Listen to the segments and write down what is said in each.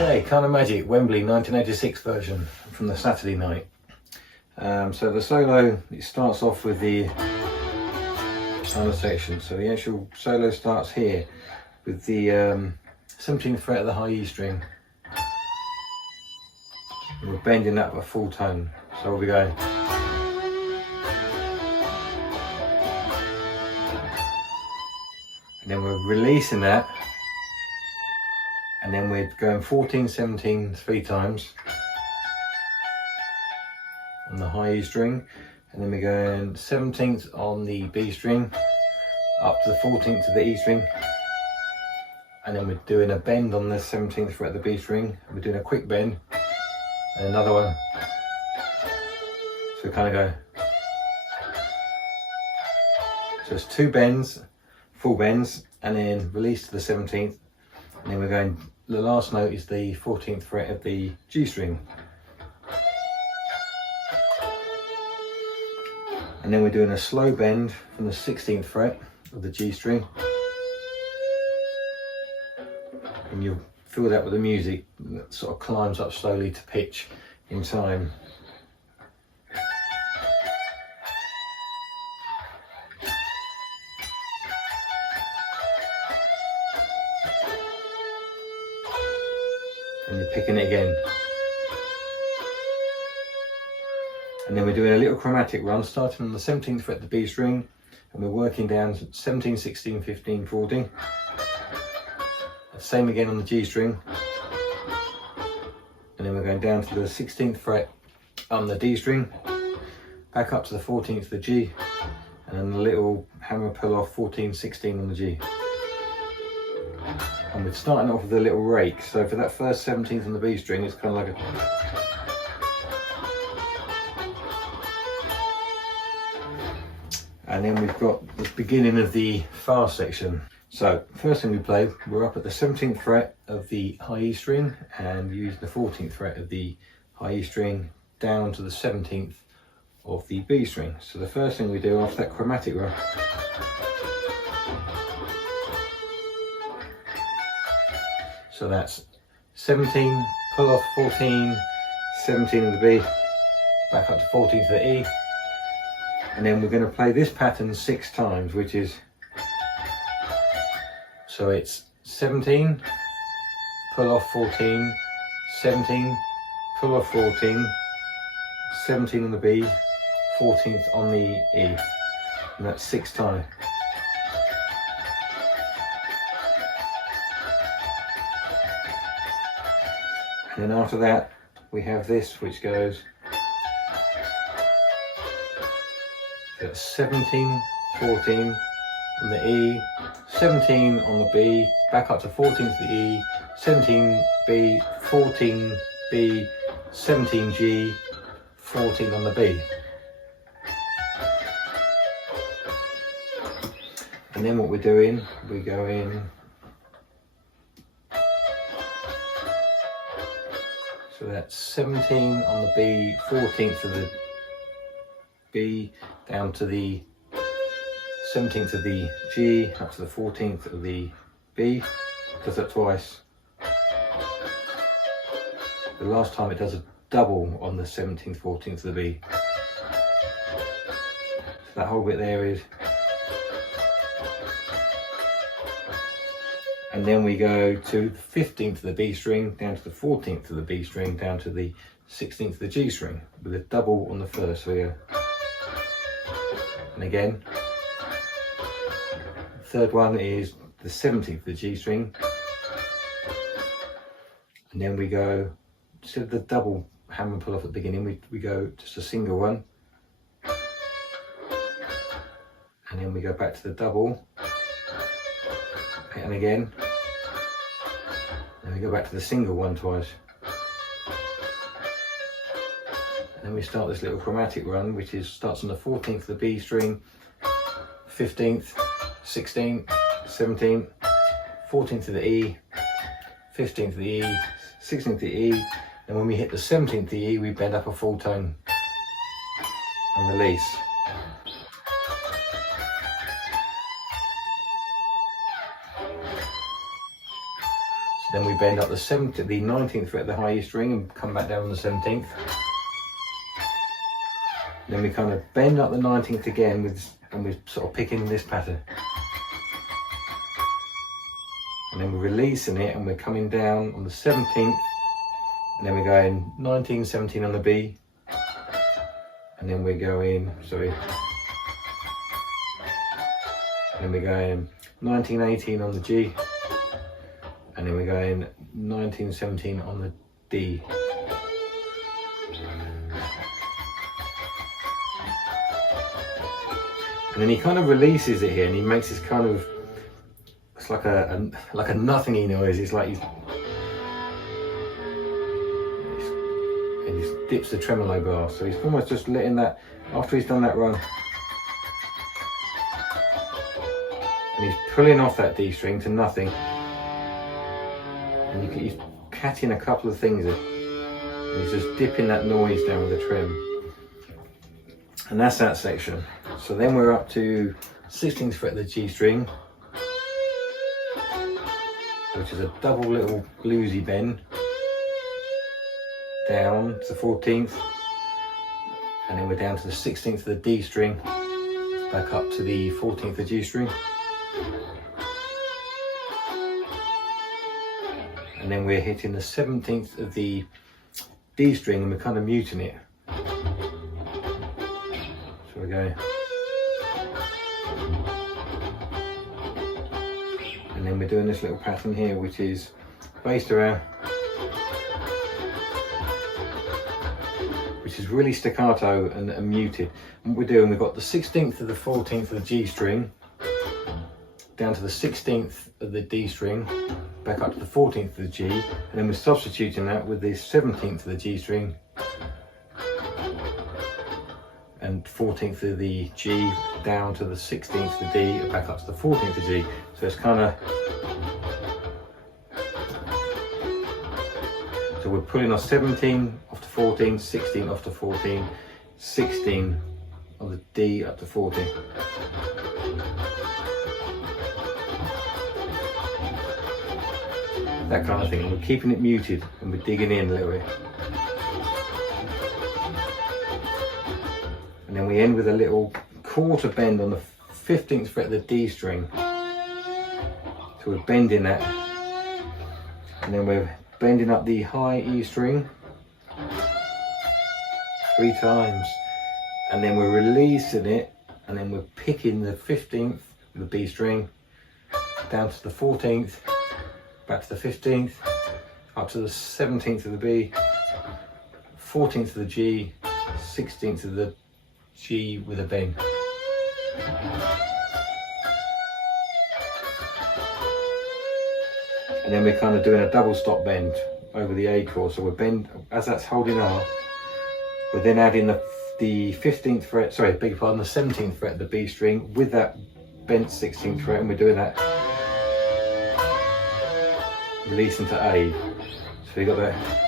Okay, Kind of Magic, Wembley 1986 version from the Saturday night. So the solo, it starts off with the minor section. So the actual solo starts here with the 17th fret of the high E string. And we're bending that up a full tone. So we'll be going. And then we're releasing that. And then we're going 14, 17 3 times on the high E string, and then we're going 17th on the B string up to the 14th of the E string, and then we're doing a bend on the 17th fret of the B string, we're doing a quick bend and another one, so we kind of go, so it's 2 bends, full bends, and then release to the 17th, and then we're going, the last note is the 14th fret of the G string. And then we're doing a slow bend from the 16th fret of the G string. And you'll feel that with the music, that sort of climbs up slowly to pitch in time. And you're picking it again. And then we're doing a little chromatic run starting on the 17th fret of the B string, and we're working down 17, 16, 15, 14. Same again on the G string. And then we're going down to the 16th fret on the D string, back up to the 14th of the G, and then a little hammer pull off 14, 16 on the G. And we're starting off with a little rake, so for that first 17th on the B string, it's kind of like a... And then we've got the beginning of the fast section. So first thing we play, we're up at the 17th fret of the high E string and use the 14th fret of the high E string down to the 17th of the B string. So the first thing we do after that chromatic run, so that's 17, pull off 14, 17 of the B, back up to 14th of the E, and then we're going to play this pattern 6 times, which is, so it's 17, pull off 14, 17, pull off 14, 17 on the B, 14th on the E, and that's 6 times. And then after that, we have this, which goes, that's 17, 14 on the E, 17 on the B, back up to 14th to the E, 17 B, 14 B, 17 G, 14 on the B. And then what we're doing, we go in, so that's 17 on the B, 14th of the B, down to the 17th of the G, up to the 14th of the B, does that twice. The last time it does a double on the 17th, 14th of the B. So that whole bit there is, and then we go to the 15th of the B string, down to the 14th of the B string, down to the 16th of the G string, with a double on the first, so we go, and again. Third one is the 17th of the G string, and then we go, instead of the double hammer pull off at the beginning, we go just a single one, and then we go back to the double, and again, and we go back to the single one twice, and then we start this little chromatic run, which is starts on the 14th of the B string, 15th, 16, 17, 14th of the E, 15th of the E, 16th of the E, and when we hit the 17th of the E, we bend up a full tone and release. Then we bend up the 19th fret of the high E string and come back down on the 17th. Then we kind of bend up the 19th again and we're sort of picking this pattern. And then we're releasing it and we're coming down on the 17th, and then we're going 19, 17 on the B, and then we're going, sorry, and then we're going 19, 18 on the G, and then we're going 19, 17 on the D. And then he kind of releases it here and he makes this kind of, it's like a nothingy noise. It's like and he dips the tremolo bar. So he's almost just letting that, after he's done that run, and he's pulling off that D string to nothing. And he's catching a couple of things in. And he's just dipping that noise down with the trem. And that's that section. So then we're up to 16th fret of the G string, which is a double little bluesy bend down to the 14th, and then we're down to the 16th of the D string, back up to the 14th of the G string, and then we're hitting the 17th of the D string and we're kind of muting it. So we go, and then we're doing this little pattern here which is based around, which is really staccato and muted. And what we're doing, we've got the 16th of the 14th of the G string down to the 16th of the D string, back up to the 14th of the G, and then we're substituting that with the 17th of the G string and 14th of the G down to the 16th of the D and back up to the 14th of the G. So it's kind of, so we're pulling our 17 off to 14, 16 off to 14, 16 on the D up to 14. That kind of thing. And we're keeping it muted and we're digging in a little bit. And then we end with a little quarter bend on the 15th fret of the D string. So we're bending that. And then we're bending up the high E string 3 times. And then we're releasing it. And then we're picking the 15th of the B string down to the 14th, back to the 15th, up to the 17th of the B, 14th of the G, 16th of the G with a bend. And then we're kind of doing a double stop bend over the A chord. So we're bend, as that's holding R, we're then adding the 15th fret, sorry, beg your pardon, the 17th fret of the B string with that bent 16th fret, and we're doing that, releasing to A. So you got that.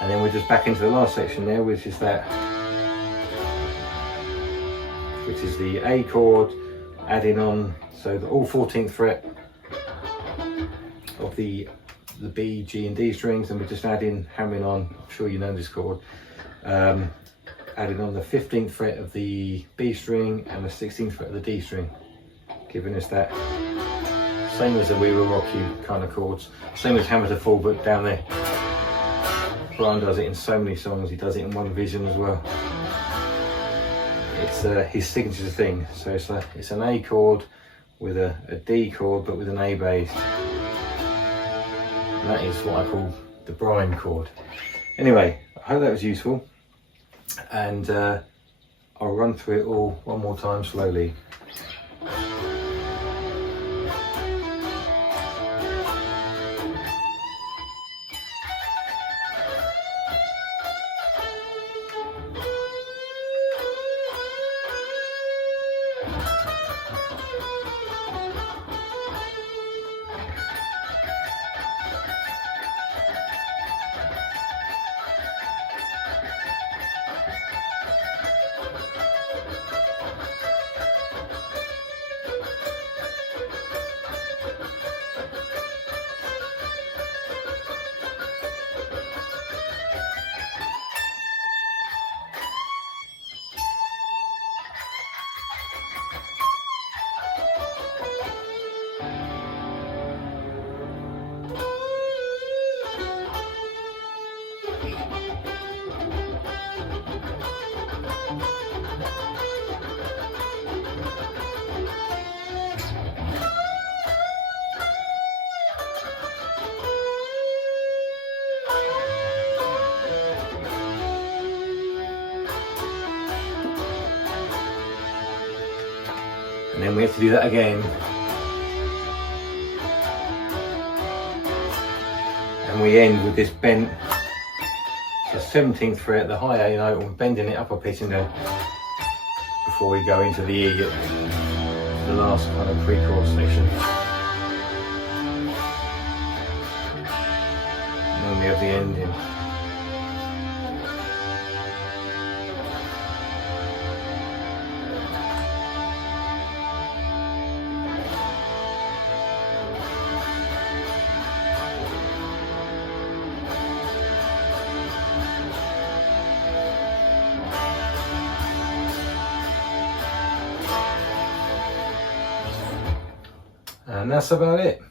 And then we're just back into the last section there, which is that, which is the A chord, adding on, so the all 14th fret of the B, G and D strings, and we're just adding, hammering on, I'm sure you know this chord, adding on the 15th fret of the B string and the 16th fret of the D string, giving us that, same as the We Will Rock You kind of chords, same as Hammer to Fall, but down there. Brian does it in so many songs, he does it in One Vision as well. It's his signature thing, so it's an A chord with a D chord but with an A bass. And that is what I call the Brian chord. Anyway, I hope that was useful, and I'll run through it all one more time slowly. then we have to do that again. And we end with this bent, so 17th fret, the high A note, and bending it up a pitch and before we go into the E at the last kind of pre-chorus section. And then we have the ending. And that's about it.